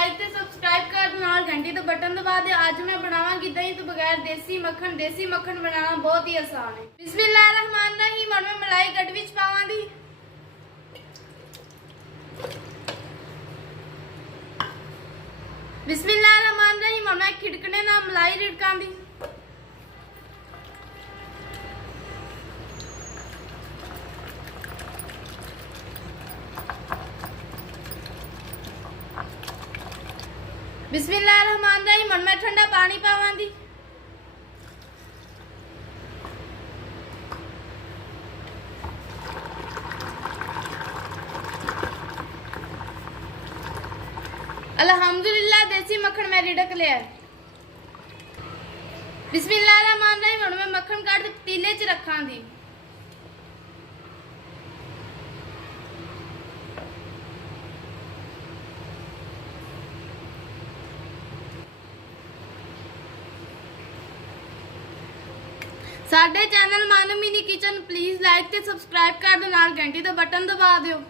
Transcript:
Like ਤੇ subscribe ਕਰ ਦਿਓ ਨਾਲ ਘੰਟੀ ਦਾ ਬਟਨ ਦਬਾ ਦਿਓ। ਅੱਜ ਮੈਂ ਬਣਾਵਾਂਗੀ ਦਹੀਂ ਤੋਂ ਬਗੈਰ ਦੇਸੀ ਮੱਖਣ। ਦੇਸੀ ਮੱਖਣ ਬਣਾਉਣਾ ਬਹੁਤ ਹੀ ਆਸਾਨ ਹੈ। ਬਿਸਮਿल्लाहिर्रहमानिर्रहीम। ਹੁਣ ਮੈਂ ਮਲਾਈ ਗੱਡ ਵਿੱਚ ਪਾਵਾਂਗੀ। ਬਿਸਮਿल्लाहिर्रहमानिर्रहीम। ਹੁਣ ਮੈਂ ਖਿੜਕਣੇ ਨਾਲ ਮਲਾਈ ਰਿੜਕਾਂਦੀ। बिस्मिल्लाहिर्रहमानिर्रहीम। ਹੁਣ मैं ठंडा पानी पावांगी। अल्हम्दुलिल्लाह देसी मक्खन मैं रिड़क लिया। बिस्मिल्लाहिर्रहमानिर्रहीम। ਹੁਣ मैं मक्खन काट के पतीले च रखांगी। ਸਾਡੇ channel Manu mini kitchen please like ਤੇ ਸਬਸਕ੍ਰਾਈਬ ਕਰ ਦਿਓ ਨਾਲ ਘੰਟੀ ਦਾ ਬਟਨ ਦਬਾ ਦਿਓ।